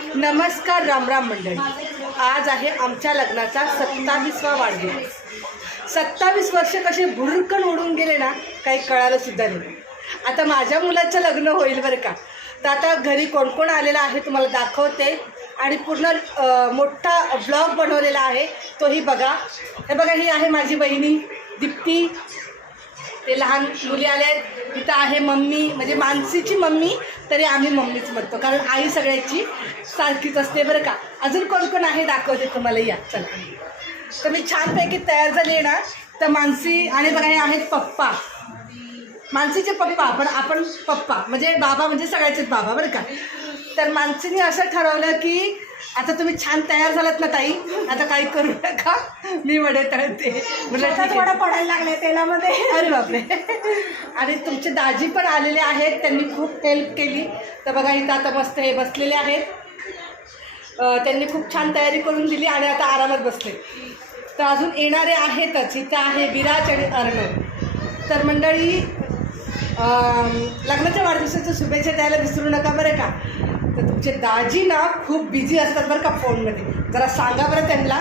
नमस्कार रामराम मंडळी. आज आहे आमच्या लग्नाचा 27वा वाढदिवस. 27 वर्ष कसे भुरकन उडून गेले ना, काही कळालं सुद्धा नाही. आता माझ्या मुलाचं लग्न होईल बरं का. तर आता घरी कोण कोण आलेला आहे तुम्हाला दाखवते आणि पूर्ण मोठा ब्लॉग बनवलेला आहे, तोही बघा. हे बघा, ही आहे माझी बहिणी दीप्ती. ते लहान मुली आल्या आहेत. तिथं आहे मम्मी, म्हणजे मानसीची मम्मी, तरी आम्ही मम्मीच म्हणतो कारण आई सगळ्याची सारखीच असते बरं का. अजून कोण कोण आहे दाखवते तुम्हाला, या चला. तर मी छानपैकी तयार झाले ना. तर मानसी आणि बघा हे आहेत पप्पा, मानसीचे पप्पा, पण आपण पप्पा म्हणजे बाबा, म्हणजे सगळ्याचेच बाबा बरं का. तर मानसीने असं ठरवलं की आता तुम्ही छान तयार झालात ना ताई, आता काही करू नका, मी वडे तळते. वडा पडायला लागले तेलामध्ये. अरे बापरे. आणि तुमचे दाजी पण आलेले आहेत, त्यांनी खूप हेल्प केली. तर बघा इथं आता मस्त हे बसलेले आहेत. त्यांनी खूप छान तयारी करून दिली आणि आता आरामात बसले. तर अजून येणारे आहेतच. इथं आहे विराज आणि अर्णव. तर मंडळी, लग्नाच्या वाढदिवसाच्या शुभेच्छा द्यायला विसरू नका बरं का. तर तुमचे दाजी ना खूप बिझी असतात बरं का फोनमध्ये. जरा सांगा बरं त्यांना.